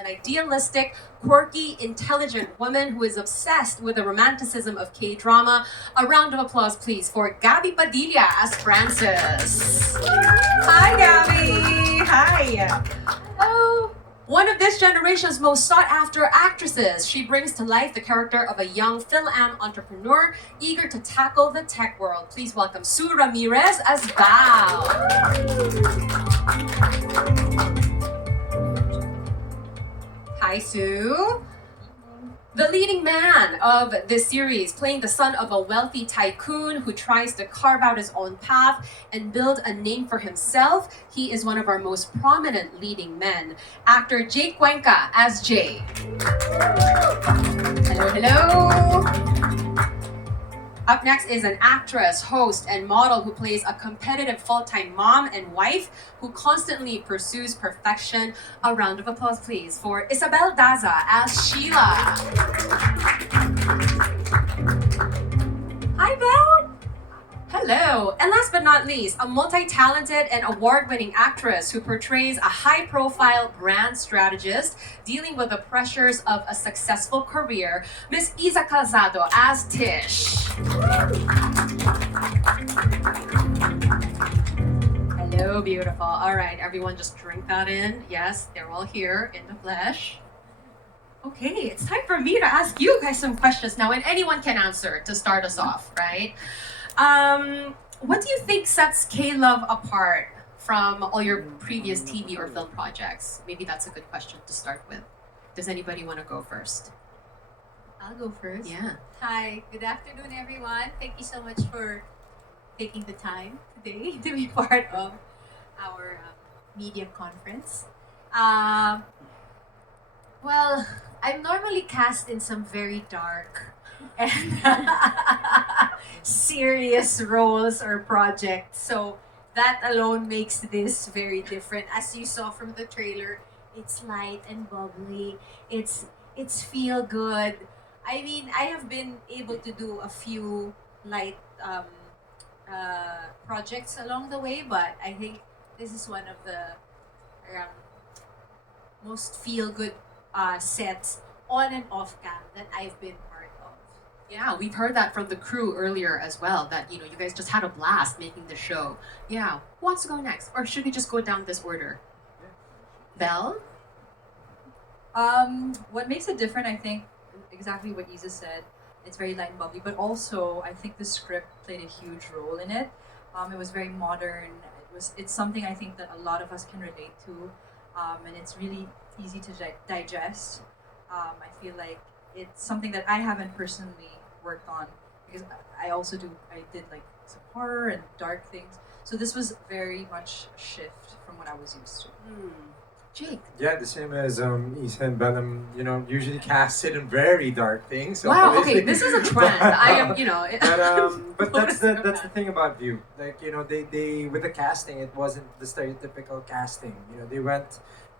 an idealistic, quirky, intelligent woman who is obsessed with the romanticism of K-drama. A round of applause, please, for Gabby Padilla as Frances. Hi, Gabby. Hi. Oh. One of this generation's most sought-after actresses, she brings to life the character of a young film entrepreneur eager to tackle the tech world. Please welcome Sue Ramirez as Val. Hi, Sue. The leading man of this series, playing the son of a wealthy tycoon who tries to carve out his own path and build a name for himself, he is one of our most prominent leading men. Actor Jay Cuenca as Jay. Hello, hello. Up next is an actress, host, and model who plays a competitive full-time mom and wife who constantly pursues perfection. A round of applause, please, for Isabelle Daza as Sheila. Hi, Belle. Hello. And last but not least, a multi-talented and award-winning actress who portrays a high-profile brand strategist dealing with the pressures of a successful career, Miss Iza Calzado as Tish. Hello, beautiful. All right, everyone just drink that in. Yes, they're all here in the flesh. Okay, it's time for me to ask you guys some questions now, and anyone can answer to start us off, right? What do you think sets KLove apart from all your previous TV or film projects? Maybe that's a good question to start with. Does anybody want to go first? I'll go first. Yeah. Hi, good afternoon, everyone. Thank you so much for taking the time today to be part of our media conference. Well, I'm normally cast in some very dark and serious roles or projects, so that alone makes this very different. As you saw from the trailer, it's light and bubbly. It's feel good. I mean, I have been able to do a few light projects along the way, but I think this is one of the most feel-good sets on and off cam that I've been part of. Yeah, we've heard that from the crew earlier as well, that, you guys just had a blast making the show. Yeah, who wants to go next? Or should we just go down this order? Belle? What makes it different, I think, exactly what Iza said. It's very light and bubbly, but also I think the script played a huge role in it. It was very modern. It's something I think that a lot of us can relate to, and it's really easy to digest. I feel like it's something that I haven't personally worked on because I did like some horror and dark things. So this was very much a shift from what I was used to. Jake? Yeah, the same as Isa and Bellum, usually casted in very dark things. Wow, obviously. okay, this is a trend. I am, But that's the thing about View. Like, they with the casting, it wasn't the stereotypical casting.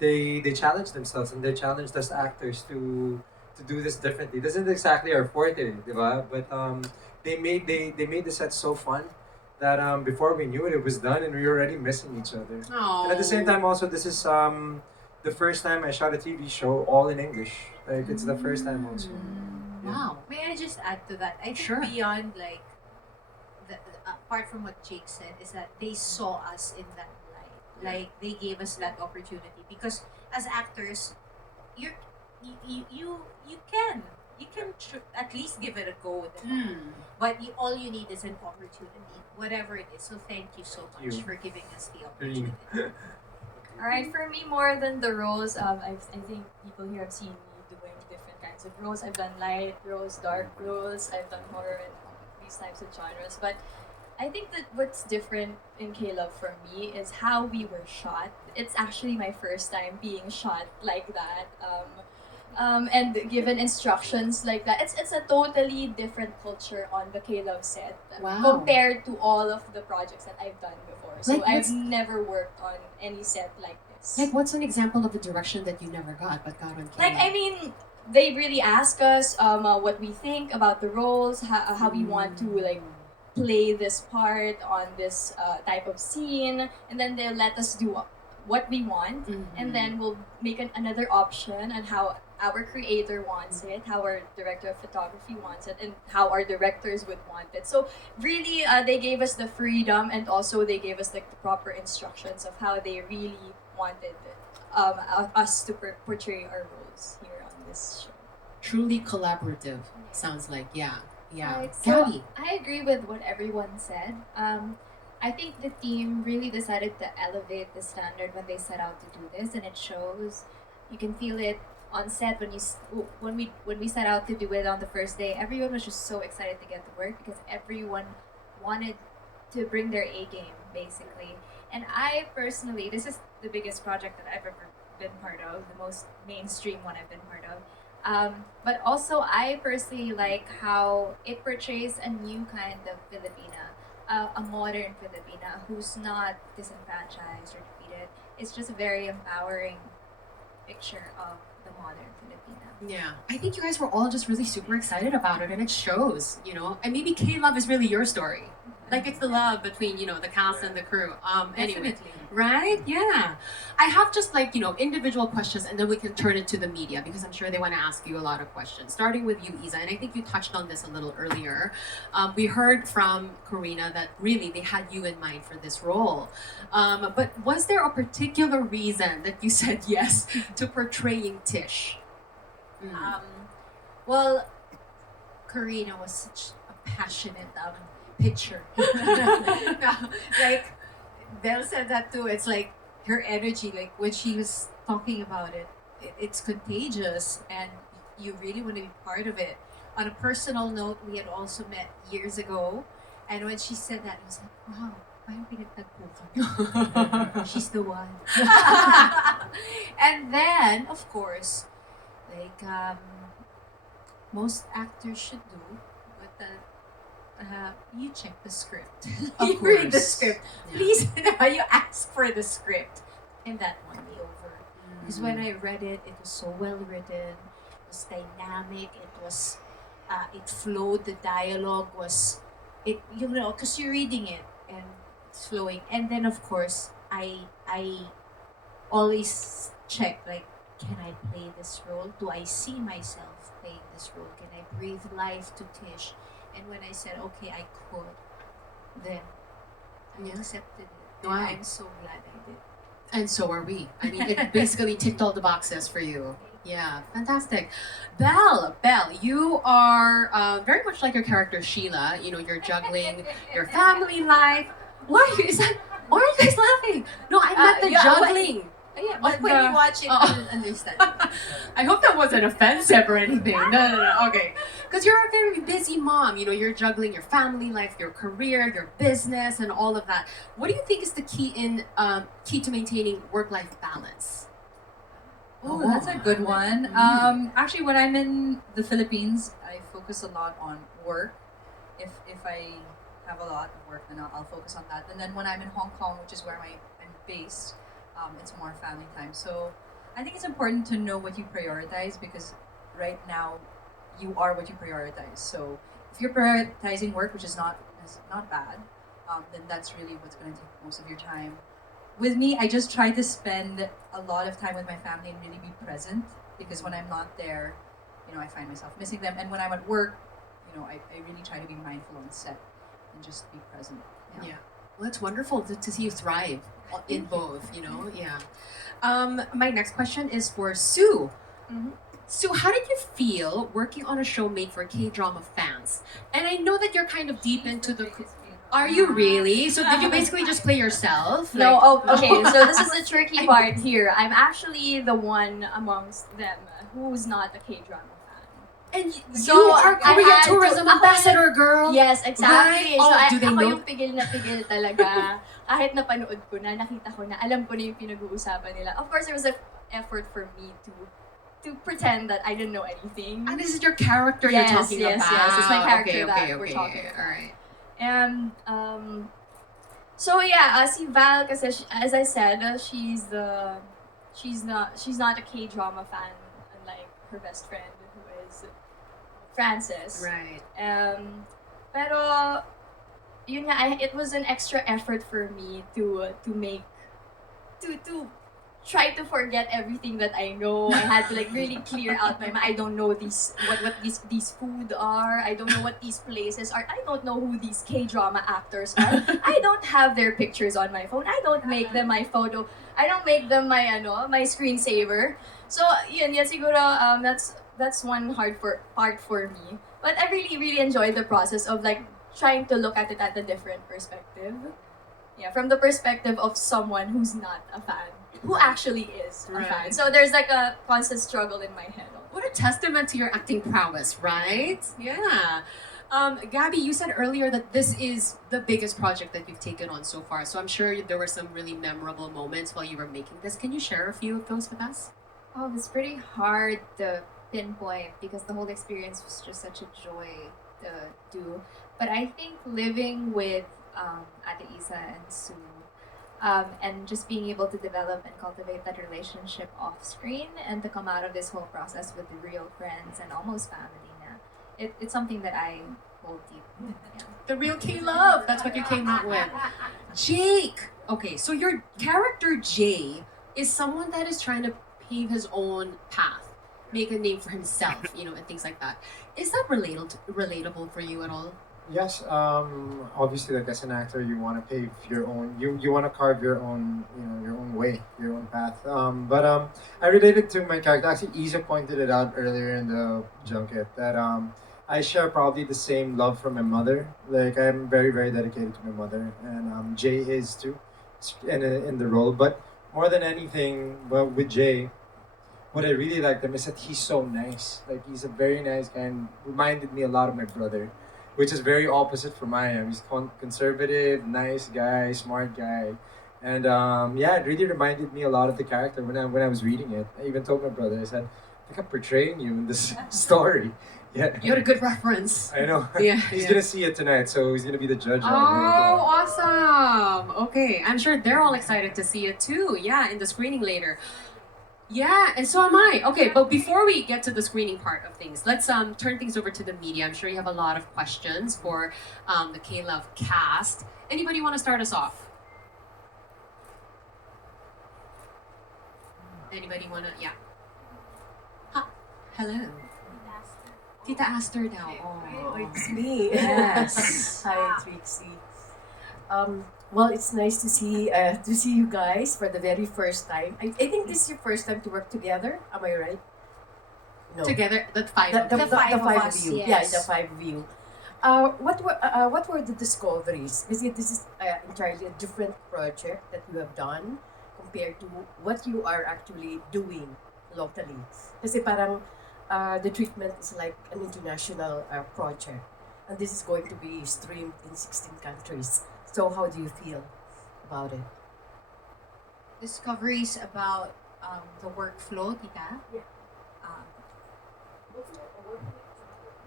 They challenged themselves and they challenged us actors to do this differently. This isn't exactly our forte, diba? But they made the set so fun that before we knew it, it was done and we were already missing each other. Aww. And at the same time, also, this is the first time I shot a TV show all in English. Like, it's the first time also. Wow. May I just add to that? I think Sure. beyond like, apart from what Jake said, is that they saw us in that light. Like they gave us that opportunity because as actors, you can at least give it a go with it. But all you need is an opportunity, whatever it is. So thank you so much for giving us the opportunity. Alright, for me, more than the roles, I think people here have seen me doing different kinds of roles. I've done light roles, dark roles, I've done horror and these types of genres. But I think that what's different in KLove for me is how we were shot. It's actually my first time being shot like that. And given instructions like that. It's a totally different culture on the KLove set compared to all of the projects that I've done before. So Like, I've never worked on any set like this. Like, what's an example of a direction that you never got but got on Like, camera? I mean, they really ask us what we think about the roles, how we want to like play this part on this type of scene, and then they'll let us do what we want, and then we'll make another option on how our creator wants it, how our director of photography wants it, and how our directors would want it. So really, they gave us the freedom, and also they gave us like the proper instructions of how they really wanted us to portray our roles here on this show. Truly collaborative. Sounds like, yeah. Right, so Gabby. I agree with what everyone said. I think the team really decided to elevate the standard when they set out to do this, and it shows. You can feel it on set when we set out to do it on the first day. Everyone was just so excited to get to work because everyone wanted to bring their A game, basically. And I personally, this is the biggest project that I've ever been part of, the most mainstream one I've been part of. But also, I personally like how it portrays a new kind of Filipina, a modern Filipina who's not disenfranchised or defeated. It's just a very empowering picture of the modern Filipina. Yeah, I think you guys were all just really super excited about it, and it shows, And maybe KLove is really your story. Like, it's the love between, the cast and the crew. Anyway, Definitely. right? Yeah. I have just individual questions, and then we can turn it to the media because I'm sure they want to ask you a lot of questions. Starting with you, Iza, and I think you touched on this a little earlier. We heard from Karina that really they had you in mind for this role. But was there a particular reason that you said yes to portraying Tish? Well, Karina was such a passionate picture. Like Belle said that too. It's like her energy, like when she was talking about it, it's contagious, and you really want to be part of it. On a personal note, we had also met years ago, and when she said that, I was like, wow, parang pinagtagpo kami. She's the one. And then, of course, like most actors should do, but you check the script. Of You read the course. script. Yeah. Please, you ask for the script. And that won me over. Because when I read it, it was so well written. It was dynamic. It was, it flowed. The dialogue was, because you're reading it and it's flowing. And then, of course, I always check, like, can I play this role? Do I see myself playing this role? Can I breathe life to Tish? And when I said, okay, I could, then I accepted it. And Wow. I'm so glad I did. And so are we. I mean, it basically ticked all the boxes for you. Yeah, fantastic. Belle, you are very much like your character Sheila. You're juggling your family life. Why are you guys laughing? No, I meant the yeah, juggling. Yeah, but when you watch it, you'll understand. I hope that wasn't offensive or anything. No. Okay. Because you're a very busy mom. You're juggling your family life, your career, your business, and all of that. What do you think is the key to maintaining work-life balance? Oh, that's a good one. Actually, when I'm in the Philippines, I focus a lot on work. If I have a lot of work, then I'll focus on that. And then when I'm in Hong Kong, which is where I'm based, it's more family time. So I think it's important to know what you prioritize because right now you are what you prioritize. So if you're prioritizing work, which is not bad, then that's really what's going to take most of your time. With me, I just try to spend a lot of time with my family and really be present because when I'm not there, I find myself missing them. And when I'm at work, I really try to be mindful on set and just be present. Yeah. Well, it's wonderful to see you thrive in both, Yeah. My next question is for Sue. Mhm. Sue, how did you feel working on a show made for K-drama fans? And I know that you're kind of deep into the... Are you really? So did you basically just play yourself? No, okay, so this is the tricky part here. I'm actually the one amongst them who's not a K-drama fan. And So, you are I Korea had to- tourism ambassador, girl. Yes, exactly. Right? So, Do they ako know? yung pigil na pigil talaga. Kahit napanood ko na, nakita ko na, alam ko na yung pinag-uusapan nila. Of course, there was an effort for me to pretend that I didn't know anything. And this is your character Yes, you're talking yes, about. yes. It's my character okay, that we're talking about. All right. And so yeah, si Val, kasi as I said, she's not a K-drama fan, unlike her best friend who is Frances. Right. Pero yun nga, it was an extra effort for me to try to forget everything that I know. I had to like really clear out my mind. I don't know these what these food are. I don't know what these places are. I don't know who these K-drama actors are. I don't have their pictures on my phone. I don't make them my photo. I don't make them my my screensaver. So yun siguro that's one part for me. But I really enjoyed the process of like trying to look at it at a different perspective. Yeah, from the perspective of someone who's not a fan, who actually is a fan. So there's like a constant struggle in my head. What a testament to your acting prowess, right? Yeah. Gabby, you said earlier that this is the biggest project that you've taken on so far. So I'm sure there were some really memorable moments while you were making this. Can you share a few of those with us? Oh, it's pretty hard to pinpoint because the whole experience was just such a joy to do. But I think living with Ate Isa and Sue, and just being able to develop and cultivate that relationship off screen and to come out of this whole process with the real friends and almost family now, it's something that I hold deep. Yeah. The real KLove. That's what you came out with. Jake. Okay, so your character Jay is someone that is trying to pave his own path, make a name for himself, and things like that. Is that relatable for you at all? Yes, obviously, like as an actor, you want to pave your own. You want to carve your own, your own way, your own path. But I related to my character. Actually, Isa pointed it out earlier in the junket that I share probably the same love for my mother. Like I'm very very dedicated to my mother, and Jay is too, in the role. But more than anything, well, with Jay, what I really liked him is that he's so nice. Like he's a very nice guy and reminded me a lot of my brother, which is very opposite from I am. He's conservative, nice guy, smart guy, and yeah, it really reminded me a lot of the character when I was reading it. I even told my brother, I said, I think I'm portraying you in this story. Yeah, You had a good reference. I know. Yeah, He's yeah. gonna see it tonight, so he's gonna be the judge. Oh, awesome. Okay, I'm sure they're all excited to see it too. Yeah, in the screening later. Yeah, and so am I. Okay, but before we get to the screening part of things, let's turn things over to the media. I'm sure you have a lot of questions for the KLove cast. Anybody want to start us off? Anybody want to? Yeah. Huh. Hello. Tita Aster daw. Oh, it's me. Yes. Hi, Trixie. Well, it's nice to see you guys for the very first time. I think this is your first time to work together. Am I right? No. Together, the five The, of the, you. the, five the of five us, of you. yes. Yeah, the five of you. What were the discoveries? Because this is entirely a different project that you have done compared to what you are actually doing locally. Kasi parang the treatment is like an international project, and this is going to be streamed in 16 countries. So how do you feel about it? Discoveries about the workflow, Tita? Yeah.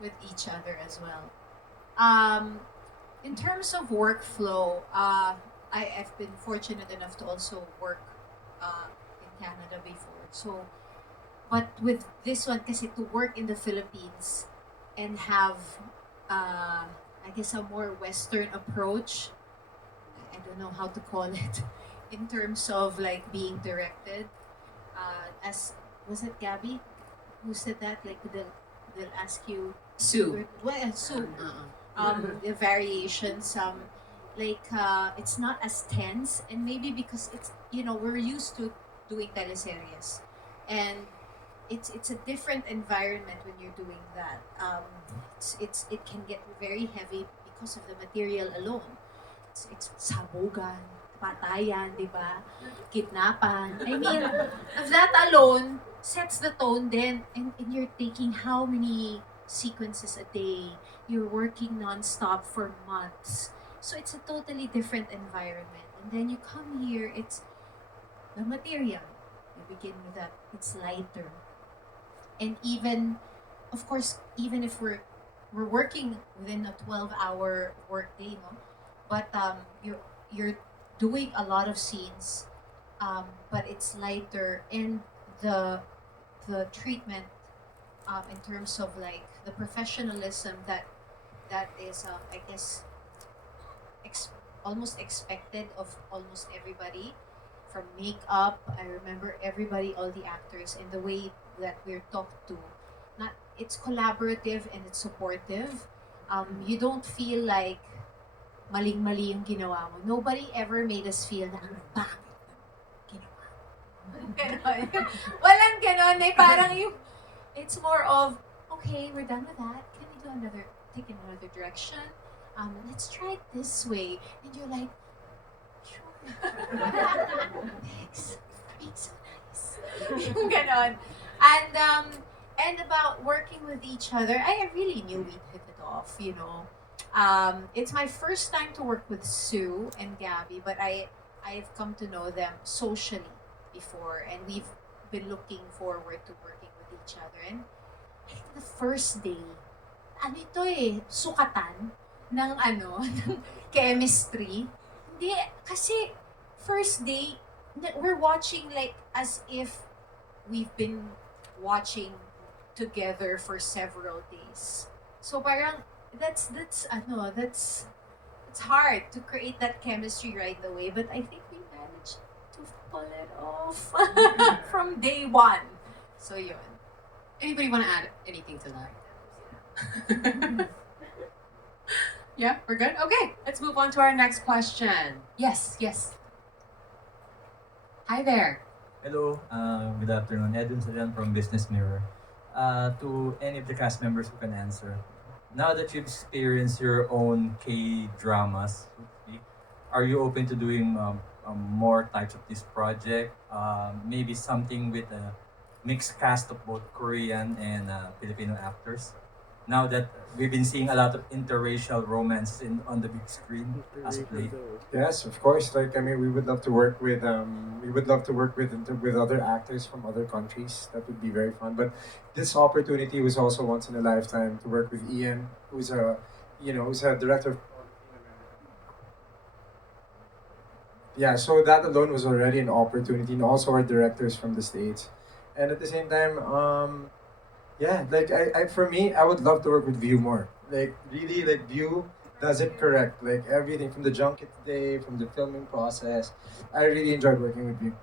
With each other as well. In terms of workflow, I've been fortunate enough to also work in Canada before. So, but with this one, kasi to work in the Philippines and have, I guess, a more Western approach, I don't know how to call it, in terms of like being directed. As was it Gabby who said that? Like they'll ask you Sue. Sue. Uh-uh. The variations. It's not as tense, and maybe because it's we're used to doing teleseries, and it's a different environment when you're doing that. It can get very heavy because of the material alone. It's sabugan, patayan, di ba? Kidnapan. I mean, that alone sets the tone then, and you're taking how many sequences a day. You're working non-stop for months. So it's a totally different environment. And then you come here, it's the material. You begin with that. It's lighter. And even, of course, even if we're working within a 12-hour work day, no? But you're doing a lot of scenes, but it's lighter, and the treatment in terms of like the professionalism that is I guess almost expected of almost everybody from makeup. I remember everybody, all the actors, and the way that we're talked to. Not it's collaborative and it's supportive. You don't feel like maling-mali yung ginawa mo. Nobody ever made us feel na ang bakit ng ginawa mo. Ganon. Walang ganon. Eh, parang yung, it's more of, okay, we're done with that. Can we do take another direction? Let's try it this way. And you're like, sure. Thanks. Being so nice. Yung ganon. And about working with each other, I really knew we'd hit it off, you know. It's my first time to work with Sue and Gabby, but I've come to know them socially before, and we've been looking forward to working with each other. And I think the first day, ano ito eh, sukatan ng ng chemistry. Hindi, kasi first day, we're watching like as if we've been watching together for several days. So parang that's it's hard to create that chemistry right away, but I think we managed to pull it off from day one. So yun. Anybody want to add anything to that? Yeah, we're good? Okay, let's move on to our next question. Yes. Hi there. Hello, good afternoon. Edwin Sorian from Business Mirror. To any of the cast members who can answer, now that you've experienced your own K-dramas, are you open to doing more types of this project? Maybe something with a mixed cast of both Korean and Filipino actors? Now that we've been seeing a lot of interracial romance on the big screen as of late. Yes, of course. Like I mean, we would love to work with with other actors from other countries. That would be very fun. But this opportunity was also once in a lifetime to work with Ian, who's a director. Yeah, so that alone was already an opportunity, and also our directors from the States, and at the same time, yeah, like for me, I would love to work with View more. Like really, like View does it correct. Like everything from the junket day, from the filming process, I really enjoyed working with View.